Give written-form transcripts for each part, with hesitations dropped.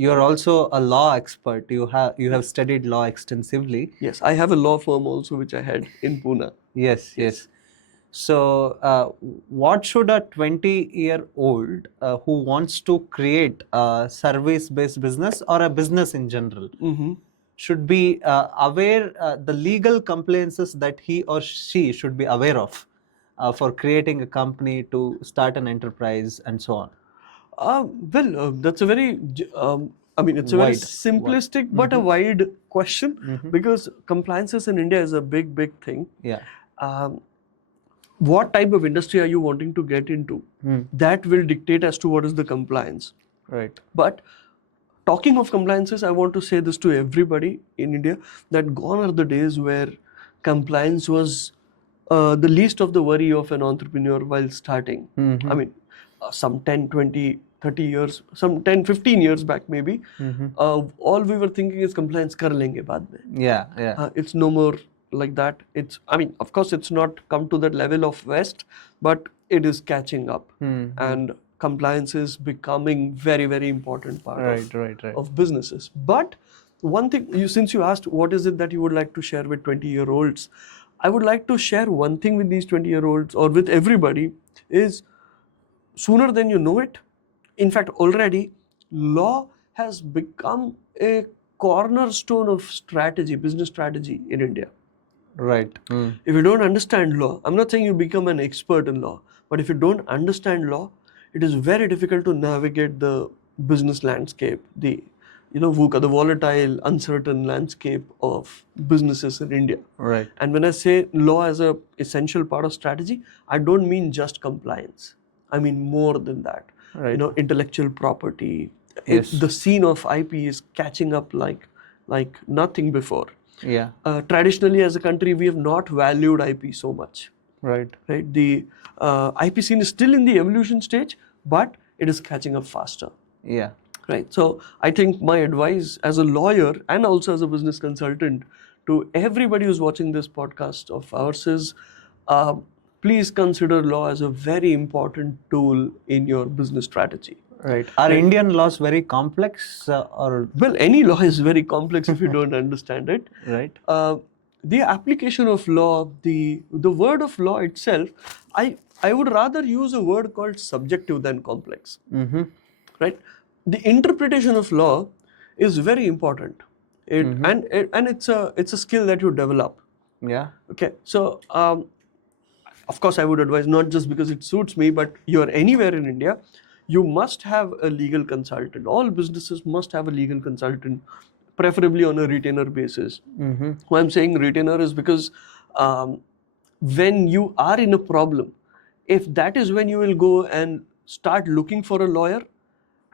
you're also a law expert. You have studied law extensively. Yes, I have a law firm also which I had in Pune. Yes. So, what should a 20-year-old who wants to create a service-based business or a business in general should be aware, the legal compliances that he or she should be aware of for creating a company, to start an enterprise, and so on? That's a very, it's a very Wide. simplistic but a wide question, because compliances in India is a big, big thing. Yeah. What type of industry are you wanting to get into? That will dictate as to what is the compliance. Right. But talking of compliances, I want to say this to everybody in India, that gone are the days where compliance was the least of the worry of an entrepreneur while starting. I mean, some 10, 20, 30 years, some 10, 15 years back maybe, all we were thinking is compliance kar lenge baad mein. Yeah. It's no more like that. Of course, it's not come to that level of West, but it is catching up. And compliance is becoming very, very important part of businesses. But one thing, since you asked what is it that you would like to share with 20-year-olds, I would like to share one thing with these 20-year-olds or with everybody is, sooner than you know it, in fact, already law has become a cornerstone of strategy, business strategy in India. Right. If you don't understand law, I'm not saying you become an expert in law, but if you don't understand law, it is very difficult to navigate the business landscape, the VUCA, the volatile, uncertain landscape of businesses in India. Right. And when I say law as a essential part of strategy, I don't mean just compliance. I mean more than that. Right. Intellectual property. Yes. The scene of IP is catching up like nothing before. Yeah. Traditionally, as a country, we have not valued IP so much. Right. The IP scene is still in the evolution stage, but it is catching up faster. Yeah. Right. So I think my advice as a lawyer and also as a business consultant to everybody who's watching this podcast of ours is, please consider law as a very important tool in your business strategy. Right. Are Indian laws very complex or? Well, any law is very complex if you don't understand it. Right. The application of law, the word of law itself, I would rather use a word called subjective than complex. Right. The interpretation of law is very important. And it's a skill that you develop. Yeah. Okay. So of course, I would advise, not just because it suits me, but you're anywhere in India, you must have a legal consultant. All businesses must have a legal consultant, preferably on a retainer basis. Why I'm saying retainer is because when you are in a problem, if that is when you will go and start looking for a lawyer,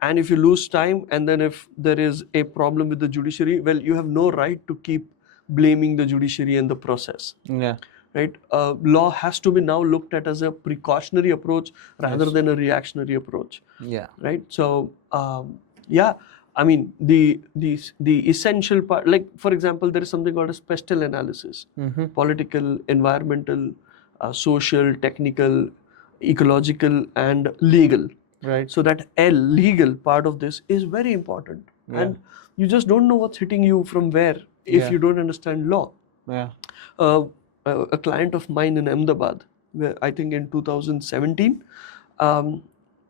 and if you lose time, and then if there is a problem with the judiciary, well, you have no right to keep blaming the judiciary and the process. Yeah. Right? Law has to be now looked at as a precautionary approach rather than a reactionary approach. Yeah. Right? So, I mean, the essential part, like for example, there is something called as pestle analysis, political, environmental, social, technical, ecological, and legal. Right. So that legal part of this is very important, and you just don't know what's hitting you from where if you don't understand law. Yeah. A client of mine in Ahmedabad, where I think in 2017,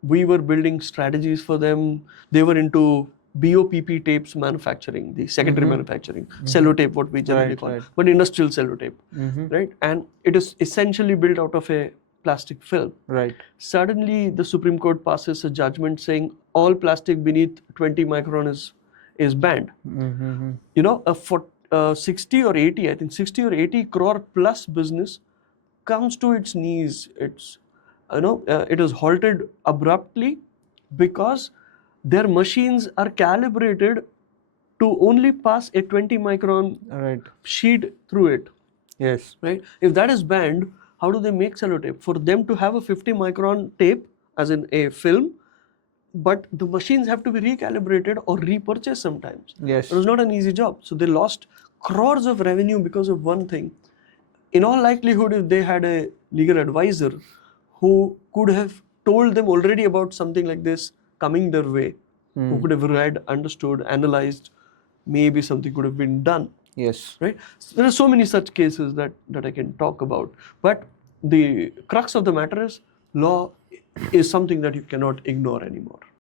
we were building strategies for them. They were into BOPP tapes manufacturing, the secondary manufacturing, cellotape, what we generally call, but industrial cellotape, right? And it is essentially built out of a plastic film. Right. Suddenly, the Supreme Court passes a judgment saying all plastic beneath 20 micron is banned. For 60 or 80, I think 60 or 80 crore plus business comes to its knees. It's, it is halted abruptly because their machines are calibrated to only pass a 20 micron sheet through it. Yes. Right. If that is banned, how do they make sellotape? For them to have a 50 micron tape, as in a film, but the machines have to be recalibrated or repurchased sometimes. Yes. It was not an easy job. So they lost crores of revenue because of one thing. In all likelihood, if they had a legal advisor who could have told them already about something like this coming their way, who could have read, understood, analyzed, maybe something could have been done. Yes. Right? So there are so many such cases that I can talk about. But the crux of the matter is law is something that you cannot ignore anymore.